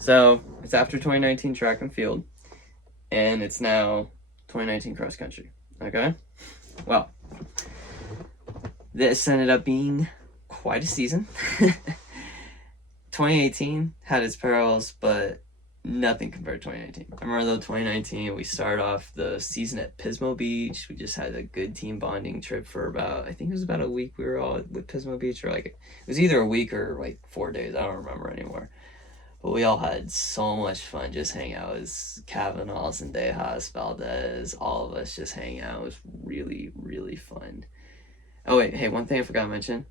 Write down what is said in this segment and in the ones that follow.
So it's after 2019 track and field, and it's now 2019 cross country. Okay? Well, this ended up being quite a season. 2018 had its perils, but nothing compared to 2019. I remember though 2019, we started off the season at Pismo Beach. We just had a good team bonding trip for about, I think it was about a week we were all with Pismo Beach, or like, it was either a week or like 4 days. I don't remember anymore. But we all had so much fun just hanging out. It was Kavanaugh, Zendejas, Valdez, all of us just hanging out. It was really, really fun. Oh, wait, hey, one thing I forgot to mention.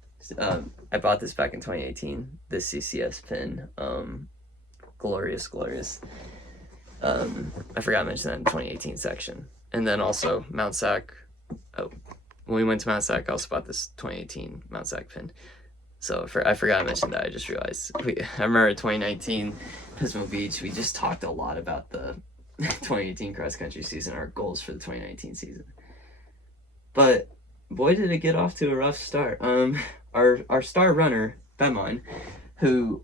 I bought this back in 2018, this CCS pin. Glorious, glorious. I forgot to mention that in 2018 section. And then also Mount Sac. Oh, when we went to Mount Sac, I also bought this 2018 Mount Sac pin. So I forgot to mention that. I just realized. I remember 2019 Pismo Beach. We just talked a lot about the 2018 cross country season, our goals for the 2019 season. But boy, did it get off to a rough start. Our star runner Bemon, who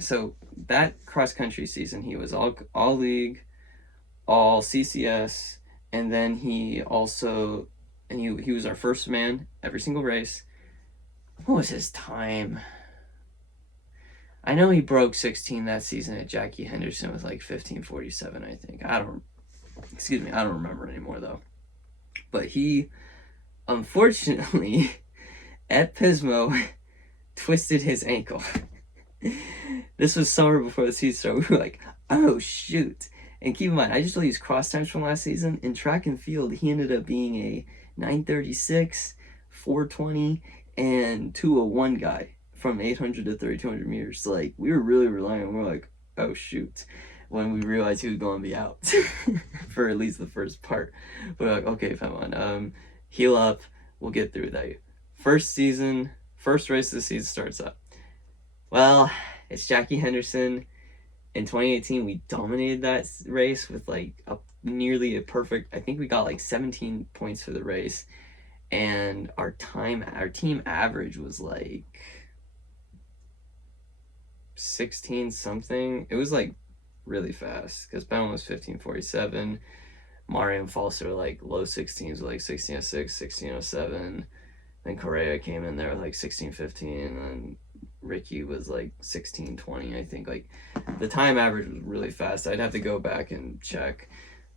so that cross country season he was all league, all CCS, and then he was our first man every single race. What was his time? I know he broke 16 that season at Jackie Henderson with like 15:47, I think. I don't remember anymore though. But he, unfortunately, at Pismo, twisted his ankle. This was summer before the season started. We were like, oh shoot. And keep in mind, I just used cross times from last season. In track and field, he ended up being a 9:36, 4:20, and 2:01 guy from 800 to 3,200 meters. So, like, we were really relying on, we're like, oh shoot, when we realized he was going to be out for at least the first part. We're like, okay, come on, heal up, we'll get through that. First race of the season starts up. Well, it's Jackie Henderson. In 2018, we dominated that race with like nearly a perfect, I think we got like 17 points for the race. And our team average was like 16 something. It was like really fast because Ben was 15:47. Mario and Falster were like low 16s, like 16:06, 16:07. Then Correa came in there with like 16:15, and Ricky was like 16:20. I think like the time average was really fast. I'd have to go back and check,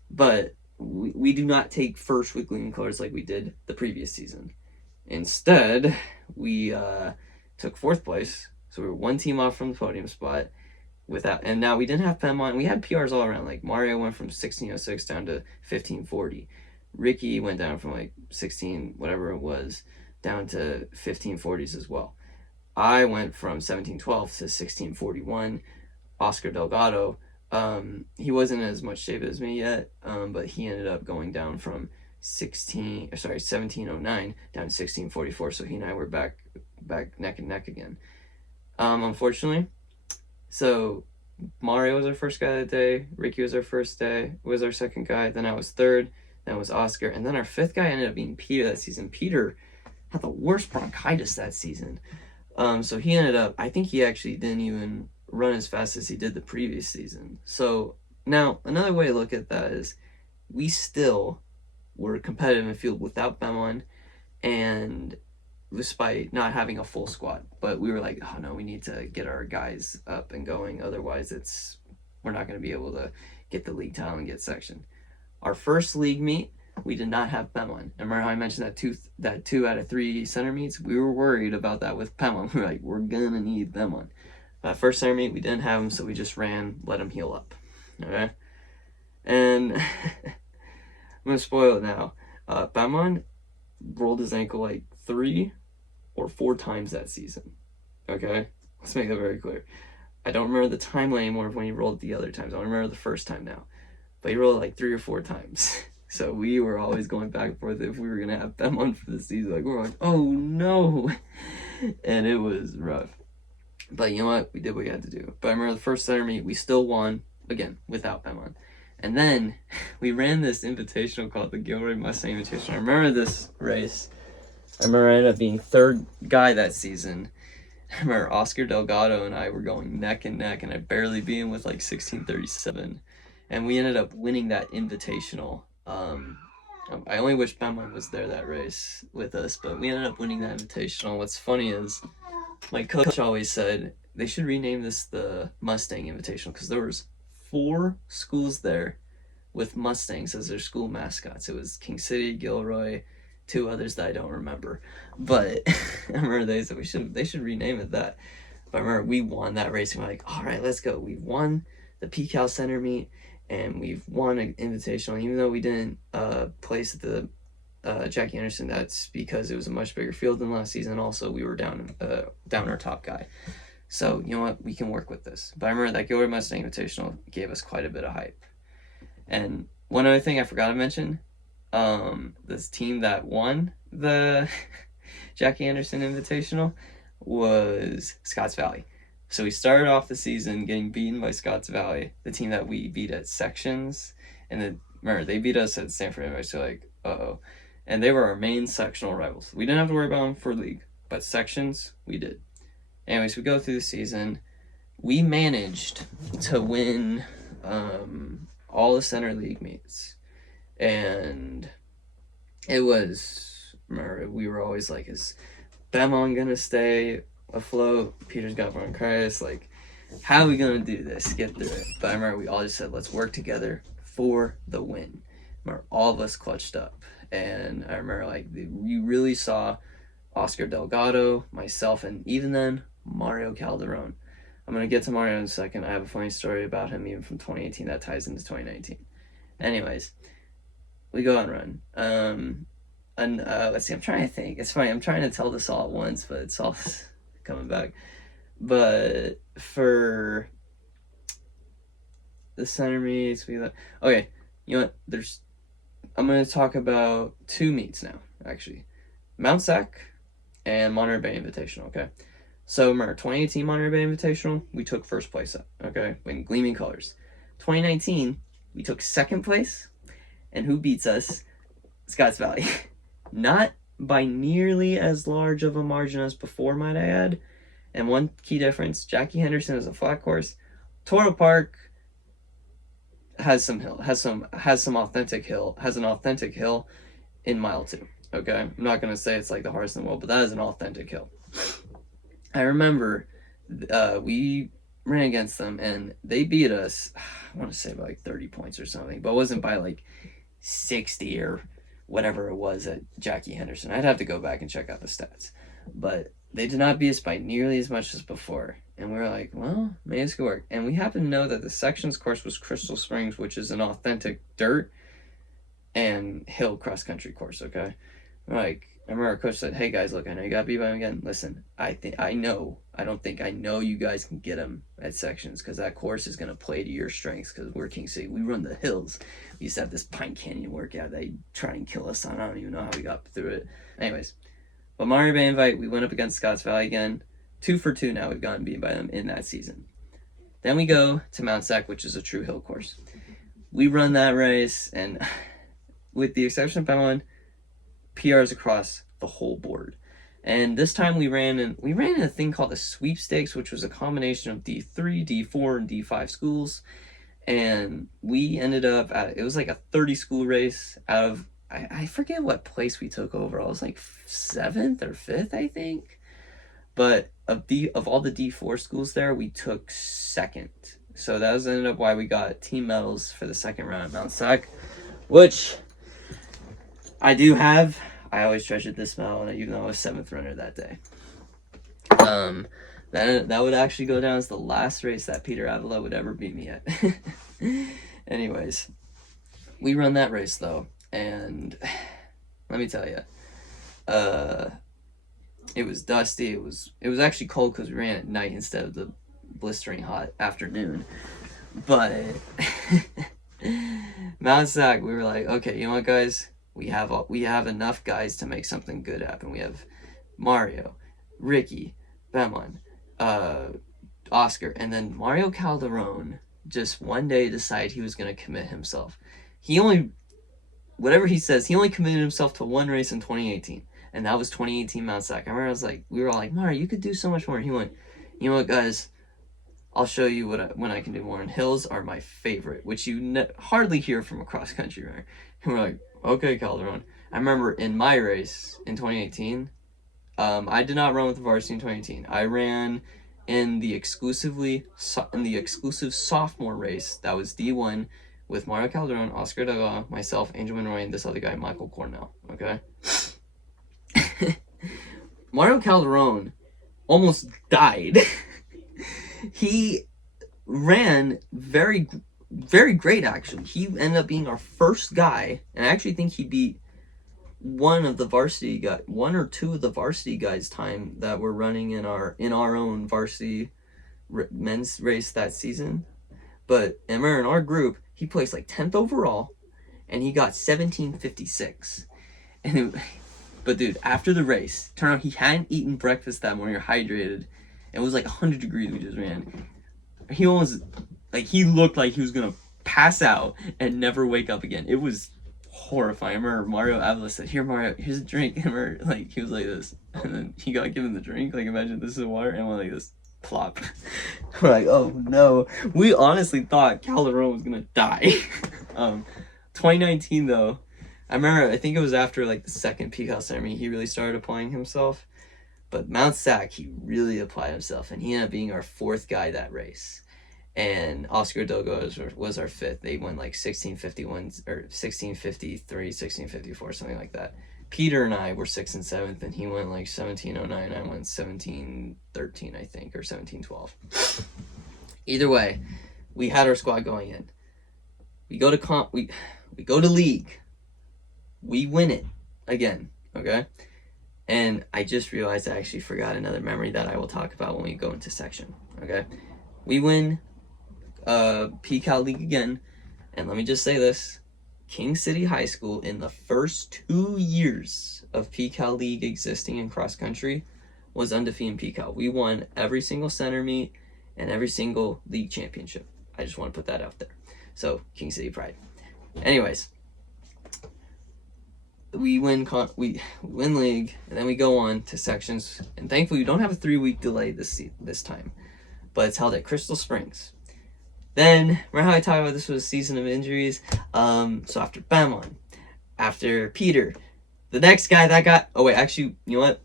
but we do not take first with green colors like we did the previous season. Instead, we took fourth place, so we were one team off from the podium spot. And now we didn't have Pemont. We had PRs all around. Like Mario went from 16:06 down to 15:40. Ricky went down from like 16 whatever it was down to 15:40s as well. I went from 17:12 to 16:41. Oscar Delgado, he wasn't as much shape as me yet, but he ended up going down from 17:09 down to 16:44. So he and I were back neck and neck again. Unfortunately, so Mario was our first guy that day. Ricky was our second guy. Then I was third. Then it was Oscar, and then our fifth guy ended up being Peter that season. Peter had the worst bronchitis that season. So he ended up, I think he actually didn't even run as fast as he did the previous season. So now another way to look at that is we still were competitive in the field without Bemon, and despite not having a full squad, but we were like, oh no, we need to get our guys up and going. Otherwise we're not going to be able to get the league title and get section. Our first league meet, we did not have Pemon. Remember how I mentioned that two out of three center meets? We were worried about that with Pemon. We were like, we're gonna need Pemon. That first center meet, we didn't have him, so we just let him heal up. Okay? And I'm gonna spoil it now. Pemon rolled his ankle like 3 or 4 times that season. Okay? Let's make that very clear. I don't remember the timeline anymore of when he rolled the other times. I don't remember the first time now. But he rolled like 3 or 4 times. So we were always going back and forth if we were going to have Pemon for the season. Like, we were like, oh no. And it was rough. But you know what? We did what we had to do. But I remember the first center meet, we still won, again, without Pemon. And then we ran this invitational called the Gilroy Mustang Invitational. I remember this race. I remember I ended up being third guy that season. I remember Oscar Delgado and I were going neck and neck, and I barely beat him with like 16:37, and we ended up winning that invitational. I only wish Benman was there that race with us, but we ended up winning that invitational. What's funny is my coach always said they should rename this the Mustang Invitational because there was 4 schools there with Mustangs as their school mascots. It was King City, Gilroy, 2 others that I don't remember. But I remember they said they should rename it that. But I remember we won that race and we're like, all right, let's go. We've won the PCAL Center meet and we've won an invitational. Even though we didn't place at the Jackie Anderson, that's because it was a much bigger field than last season. Also, we were down our top guy. So, you know what? We can work with this. But I remember that Gilroy Mustang Invitational gave us quite a bit of hype. And one other thing I forgot to mention, this team that won the Jackie Anderson Invitational was Scotts Valley. So we started off the season getting beaten by Scotts Valley, the team that we beat at sections. And then, remember, they beat us at Stanford anyway, so like, uh-oh. And they were our main sectional rivals. We didn't have to worry about them for league, but sections, we did. Anyways, we go through the season. We managed to win all the center league meets. And it was, remember, we were always like, is Bemon going to stay afloat? Peter's got bronchitis. Like, how are we going to do this? Get through it. But I remember we all just said, let's work together for the win. I remember all of us clutched up. And I remember, like, you really saw Oscar Delgado, myself, and even then, Mario Calderon. I'm going to get to Mario in a second. I have a funny story about him even from 2018 that ties into 2019. Anyways, we go on run. And let's see, I'm trying to think. It's funny, I'm trying to tell this all at once, but it's all coming back. But for the center meets, okay, you know what? I'm going to talk about 2 meets now, actually. Mount Sac and Monterey Bay Invitational, okay? So remember, 2018 Monterey Bay Invitational, we took first place up, okay? In gleaming colors. 2019, we took second place, and who beats us? Scotts Valley. Not by nearly as large of a margin as before, might I add. And one key difference, Jackie Henderson is a flat course. Toro Park has some authentic hill, has an authentic hill in mile 2. Okay, I'm not gonna say it's like the hardest in the world, but that is an authentic hill. I remember we ran against them and they beat us, I want to say by like 30 points or something, but it wasn't by like 60 or whatever it was at Jackie Henderson. I'd have to go back and check out the stats, but they did not beat us by nearly as much as before. And we were like, well, maybe this could work. And we happen to know that the sections course was Crystal Springs, which is an authentic dirt and hill cross country course. Okay, like, I remember our coach said, hey guys, look, I know you got beat by him again. Listen, I know you guys can get him at sections because that course is going to play to your strengths because we're King City. We run the hills. We used to have this Pine Canyon workout that he'd try and kill us on. I don't even know how we got through it. Anyways, but Monterey Bay Invite, we went up against Scotts Valley again. 2 for 2 now we've gotten beaten by them in that season. Then we go to Mount Sac, which is a true hill course. We run that race, and with the exception of Bemon, PRs across the whole board. And this time we ran in a thing called the sweepstakes, which was a combination of D3, D4, and D5 schools. And we ended up it was like a 30 school race out of, I forget what place we took overall. It was like 7th or 5th, I think. But of all the D4 schools there, we took 2nd. So that was ended up why we got team medals for the 2nd round at Mount Sac, which I do have. I always treasured this medal, even though I was 7th runner that day. That would actually go down as the last race that Peter Avila would ever beat me at. Anyways, we run that race though, and let me tell you, it was dusty. It was actually cold because we ran at night instead of the blistering hot afternoon. But Mount Sac, we were like, okay, you know what, guys? We have enough guys to make something good happen. We have Mario, Ricky, Bemon, Oscar, and then Mario Calderon just one day decided he was going to commit himself. Whatever he says, he only committed himself to one race in 2018. and that was 2018 Mount Sac. I remember we were all like, Mario, you could do so much more. And he went, you know what, guys? I'll show you when I can do more. And hills are my favorite, which you hardly hear from a cross country runner. And we're like, okay, Calderon. I remember in my race in 2018, I did not run with the varsity in 2018. I ran in the exclusive sophomore race that was D1 with Mario Calderon, Oscar Daga, myself, Angel Monroy, and this other guy, Michael Cornell. Okay. Mario Calderon almost died. He ran very, very great, actually. He ended up being our first guy, and I actually think he beat one or two of the varsity guys' time that were running in our own varsity men's race that season. But in our group, he placed like 10th overall, and he got 17:56. But dude, after the race, turned out he hadn't eaten breakfast that morning or hydrated. It was like 100 degrees we just ran. He almost, he looked like he was going to pass out and never wake up again. It was horrifying. I remember Mario Avila said, here, Mario, here's a drink. And he was like this. And then he got given the drink. Imagine this is water. And went like this. Plop. We're like, oh no. We honestly thought Calderon was going to die. 2019, though, I think it was after the second peak house ceremony, he really started applying himself. But Mount Sac, he really applied himself, and he ended up being our fourth guy that race. And Oscar Dogo was our fifth. They went 1651 or 1653, 1654, something like that. Peter and I were 6th and 7th, and he went 1709. I went 1713, I think, or 1712. Either way, we had our squad going in. We go to we go to league. We win it again, okay? And I just realized I actually forgot another memory that I will talk about when we go into section, okay? We win PCAL League again, and let me just say this. King City High School, in the first 2 years of PCAL League existing in cross country, was undefeated in PCAL. We won every single center meet and every single league championship. I just want to put that out there. So, King City pride. Anyways, we win league, and then we go on to sections, and thankfully we don't have a 3-week delay this time, but it's held at Crystal Springs. Then, remember how I talked about this was a season of injuries? So after Bamon, after Peter, the next guy that got, you know what?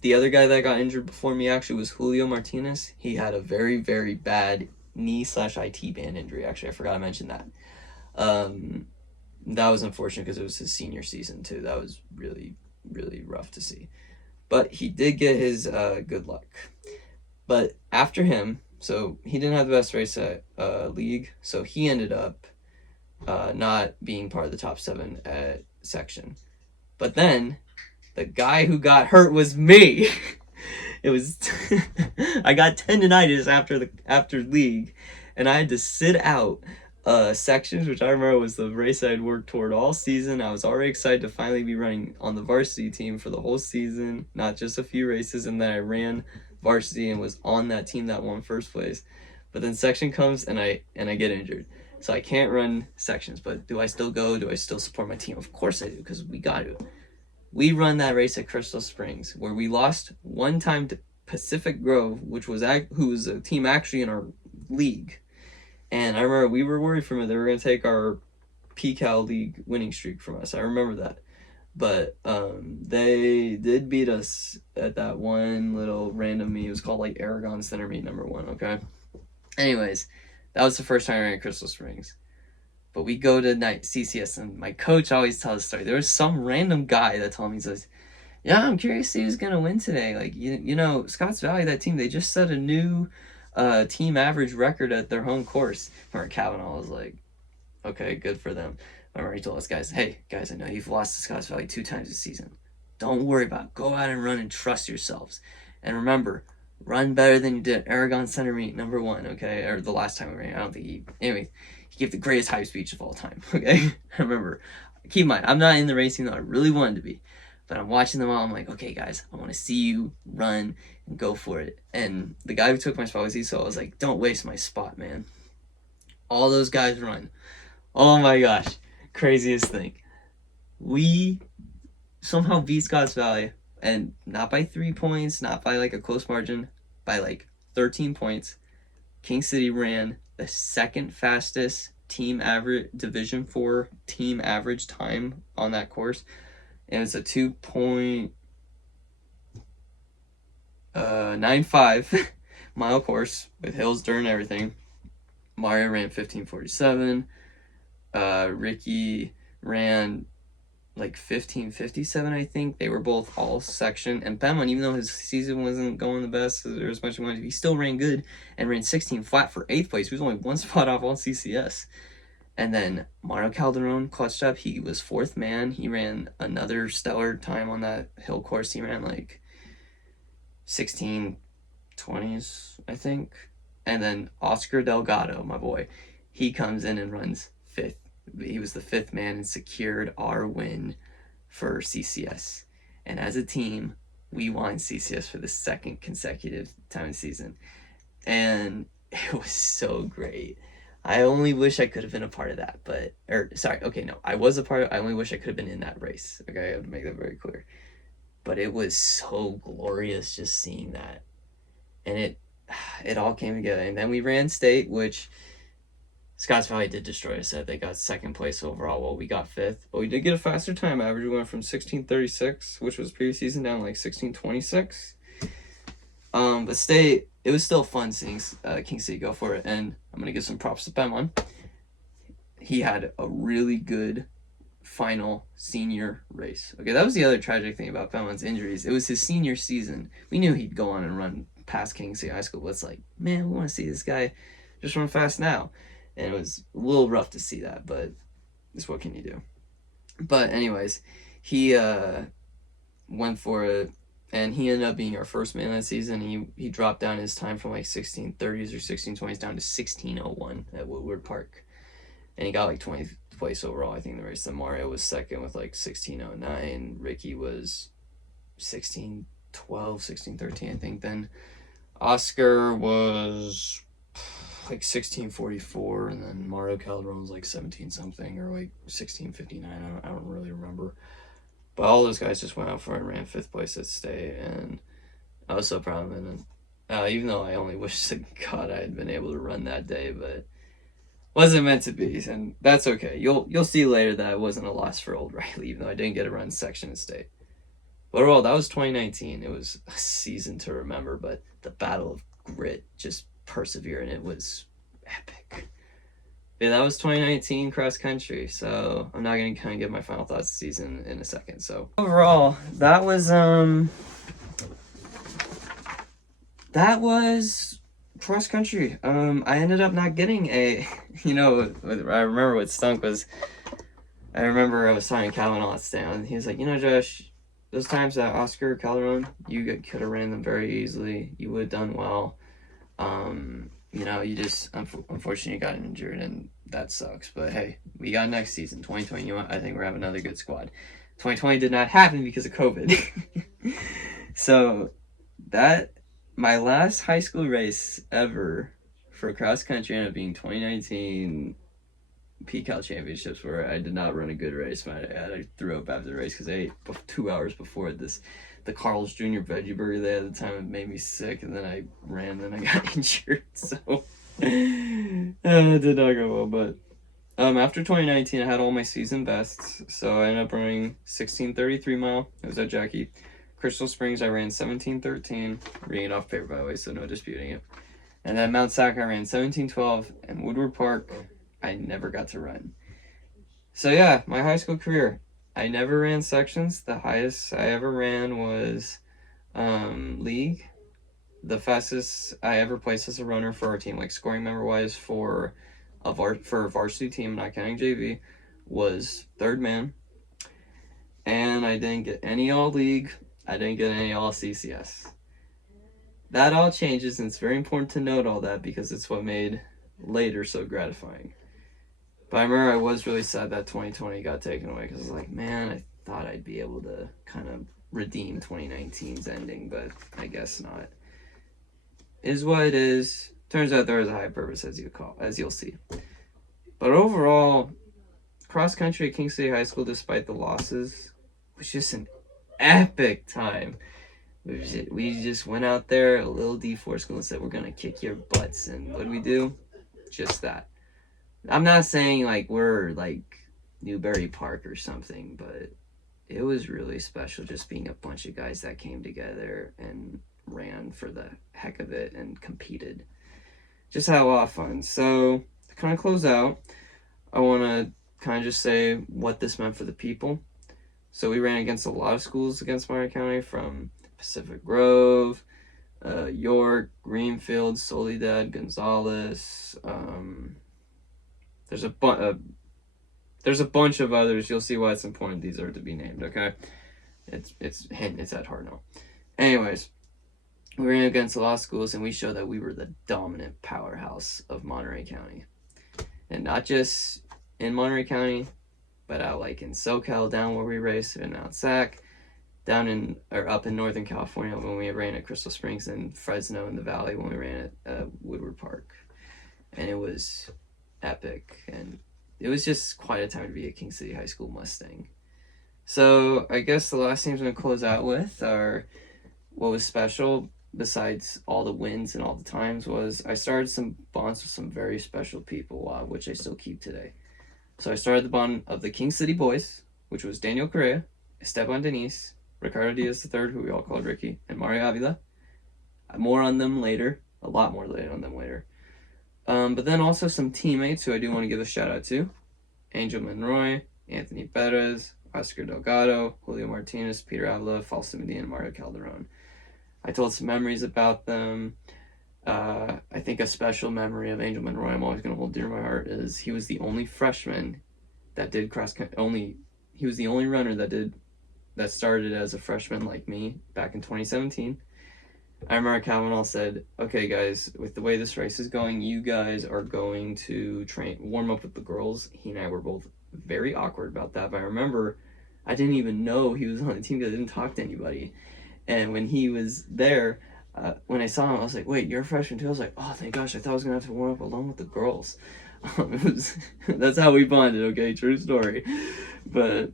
The other guy that got injured before me actually was Julio Martinez. He had a very, very bad knee/IT band injury. Actually, I forgot to mention that. That was unfortunate because it was his senior season too. That was really, really rough to see. But he did get his good luck. But after him, so he didn't have the best race at league, so he ended up not being part of the top 7 at section. But then the guy who got hurt was me. It was I got tendonitis after league, and I had to sit out sections, which I remember was the race I had worked toward all season. I was already excited to finally be running on the varsity team for the whole season, not just a few races, and then I ran varsity and was on that team that won first place. But then section comes and I get injured, so I can't run sections. But do I still go? Do I still support my team? Of course I do, because we got to. We run that race at Crystal Springs, where we lost one time to Pacific Grove, who was a team actually in our league. And I remember we were worried for a minute they were going to take our PCAL League winning streak from us. I remember that. But they did beat us at that one little random meet. It was called Aragon Center Meet number 1, okay? Anyways, that was the first time I ran at Crystal Springs. But we go to night CCS, and my coach always tells the story. There was some random guy that told me, he says, yeah, I'm curious to see who's going to win today. You know, Scotts Valley, that team, they just set a new team average record at their home course. Or Kavanaugh was like, okay, good for them. I remember he told us, guys, hey, guys, I know you've lost to Scotts Valley 2 times this season. Don't worry about it. Go out and run and trust yourselves. And remember, run better than you did at Aragon Center Meet number 1, okay? Or the last time we ran. I don't think he... Anyway, he gave the greatest hype speech of all time, okay? I remember. Keep in mind, I'm not in the racing that I really wanted to be. But I'm watching them all. I'm like, okay, guys, I want to see you run and go for it. And the guy who took my spot was he, so I was like, don't waste my spot, man. All those guys run. Oh my gosh. Craziest thing. We somehow beat Scotts Valley, and not by 3 points, not by like a close margin, by like 13 points. King City ran the second fastest team average Division 4 team average time on that course, and it's a 2.95 mile course with hills, dirt, and everything. Mario ran 15:47. Ricky ran like 15:57, I think. They were both all section. And Benman, even though his season wasn't going the best or as much as he wanted, he still ran good and ran 16 flat for 8th place. He was only one spot off all CCS. And then Mario Calderon clutched up. He was 4th man. He ran another stellar time on that hill course. He ran like 16:20s, I think. And then Oscar Delgado, my boy, he comes in and runs 5th. He was the 5th man and secured our win for CCS. And as a team, we won CCS for the 2nd consecutive time of the season. And it was so great. I only wish I could have been a part of that, I was a part of it. I only wish I could have been in that race. Okay, I have to make that very clear. But it was so glorious just seeing that. And it all came together. And then we ran state, which Scotts Valley did destroy us at. They got 2nd place overall. Well, we got 5th. But we did get a faster time average. We went from 16:36, which was previous season, down to like 16:26. But state, it was still fun seeing King City go for it. And I'm going to give some props to Benman. He had a really good final senior race. Okay, that was the other tragic thing about Benman's injuries. It was his senior season. We knew he'd go on and run past King City High School, but it's like, man, we want to see this guy just run fast now. And it was a little rough to see that, but just what can you do? But anyways, he went for it, and he ended up being our 1st man that season. He dropped down his time from like 16:30s or 16:20s down to 16:01 at Woodward Park. And he got like 20th place overall, I think, in the race. Then Mario was 2nd with like 16:09. Ricky was 16:12, 16:13, I think. Then Oscar was like 16:44, and then Mario Calderon was like 17 something or like 16:59. I don't really remember. But all those guys just went out for it and ran 5th place at state, and I was so proud of him. And even though I only wish to God I had been able to run that day, but wasn't meant to be, and that's okay. You'll see later that it wasn't a loss for Old Riley, even though I didn't get to run section at state. But overall, that was 2019. It was a season to remember, but the battle of grit, just persevering, it was epic. Yeah, that was 2019 cross country. So I'm not gonna kind of give my final thoughts of the season in a second. So overall, that was cross country. I ended up not getting a, I remember what stunk was, I remember I was talking to Calvin all that, and he was like, Josh, those times that Oscar Calderon, you could have ran them very easily. You would have done well. You just unfortunately got injured, and that sucks. But hey, we got next season, 2020. I think we're having another good squad. 2020 did not happen because of COVID. So my last high school race ever for cross country ended up being 2019 PCAL championships, where I did not run a good race. I threw up after the race because I ate 2 hours before the Carl's Jr. veggie burger they had at the time. It made me sick, and then I ran, and I got injured. So it did not go well. But after 2019, I had all my season bests. So I ended up running 16:33 mile. It was at Jackie. Crystal Springs, I ran 17:13. Reading it off paper, by the way, so no disputing it. And then Mount Sac, I ran 17:12. And Woodward Park, I never got to run. So yeah, my high school career, I never ran sections. The highest I ever ran was league. The fastest I ever placed as a runner for our team, like scoring member wise for a varsity team, not counting JV, was 3rd man. And I didn't get any all league. I didn't get any all CCS. That all changes, and it's very important to note all that because it's what made later so gratifying. But I remember I was really sad that 2020 got taken away, because I was like, man, I thought I'd be able to kind of redeem 2019's ending, but I guess not. It is what it is. Turns out there was a high purpose, as you'll see. But overall, cross country at King City High School, despite the losses, was just an epic time. We just went out there, a little D4 school, and said, we're going to kick your butts. And what did we do? Just that. I'm not saying like we're like Newbury Park or something, but it was really special just being a bunch of guys that came together and ran for the heck of it and competed. Just had a lot of fun. So to kind of close out, I want to kind of just say what this meant for the people. So we ran against a lot of schools against Monterey County, from Pacific Grove, York, Greenfield, Soledad, Gonzales. There's a bunch of others. You'll see why it's important these are to be named. Okay, it's at Hartnell. Anyways, we ran against a lot of schools, and we showed that we were the dominant powerhouse of Monterey County, and not just in Monterey County, but out like in SoCal, down where we raced in Mount Sac, up in Northern California when we ran at Crystal Springs, and Fresno in the Valley when we ran at Woodward Park. And it was epic, and it was just quite a time to be a King City High School Mustang. So I guess the last things I'm going to close out with are what was special besides all the wins and all the times was I started some bonds with some very special people, which I still keep today. So I started the bond of the King City Boys, which was Daniel Correa, Esteban Denise, Ricardo Diaz III, who we all called Ricky, and Mario Avila. More on them later. A lot more on them later. But then also some teammates who I do want to give a shout out to. Angel Monroy, Anthony Perez, Oscar Delgado, Julio Martinez, Peter Avila, Fausto Medina, and Mario Calderon. I told some memories about them. I think a special memory of Angel Monroy I'm always going to hold dear to my heart is he was the only freshman that did he was the only runner that started as a freshman like me back in 2017. I remember Kavanaugh said, okay guys, with the way this race is going, you guys are going to warm up with the girls. He and I were both very awkward about that, but I remember I didn't even know he was on the team because I didn't talk to anybody. And when he was there, when I saw him, I was like, wait, you're a freshman too? I was like, oh, thank gosh, I thought I was going to have to warm up alone with the girls. That's how we bonded, okay? True story. But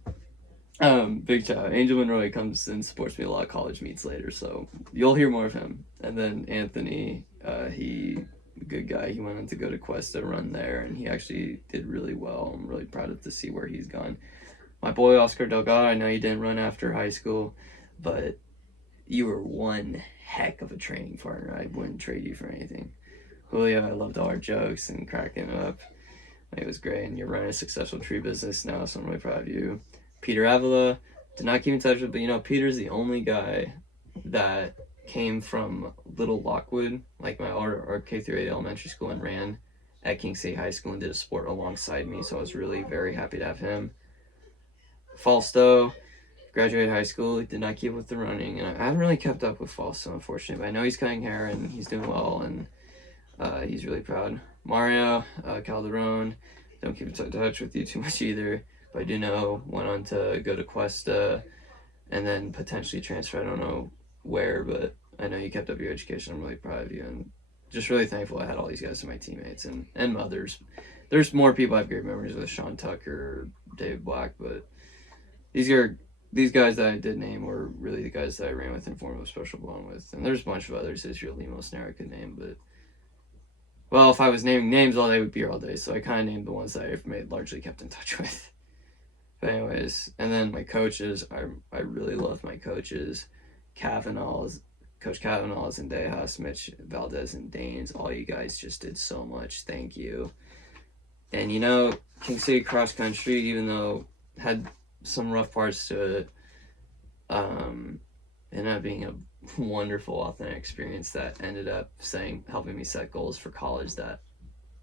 big shout out. Angel Monroy comes and supports me a lot of college meets later, so you'll hear more of him. And then Anthony, good guy. He went on to go to Cuesta, run there, and he actually did really well. I'm really proud to see where he's gone. My boy Oscar Delgado, I know you didn't run after high school, but you were one heck of a training partner. I wouldn't trade you for anything. Julio, I loved all our jokes and cracking up. It was great, and you're running a successful tree business now, so I'm really proud of you. Peter Avila, did not keep in touch with, but Peter's the only guy that came from Little Lockwood, like our K through 8 elementary school, and ran at King City High School and did a sport alongside me, so I was really very happy to have him. Fausto graduated high school, he did not keep with the running, and I haven't really kept up with Fausto, unfortunately, but I know he's cutting hair and he's doing well, and he's really proud. Mario Calderon, don't keep in touch with you too much either, but I do know went on to go to Cuesta and then potentially transfer. I don't know where, but I know you kept up your education. I'm really proud of you, and just really thankful I had all these guys as my teammates and others. There's more people I have great memories with, Sean Tucker, David Black, but these guys that I did name were really the guys that I ran with and formed a special bond with. And there's a bunch of others, Israel Lemos, I could name, but well, if I was naming names all day, we'd be here all day, so I kind of named the ones that I've largely kept in touch with. But anyways, and then my coaches, I really love my coaches. Coach Kavanaugh, Zendejas, Mitch Valdez, and Danes, all you guys just did so much. Thank you. And King City Cross Country, even though it had some rough parts to it, ended up being a wonderful, authentic experience that ended up helping me set goals for college that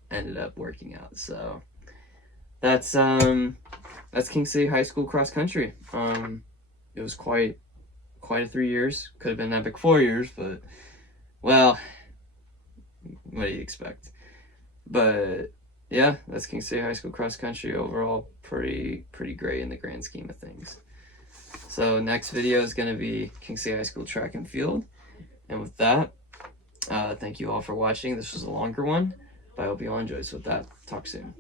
ended up working out. So that's King City High School cross country. It was quite a 3 years. Could have been an epic 4 years, but well, what do you expect? But yeah, that's King City High School cross country. Overall, pretty great in the grand scheme of things. So next video is going to be King City High School track and field. And with that, thank you all for watching. This was a longer one, but I hope you all enjoyed. So with that, talk soon.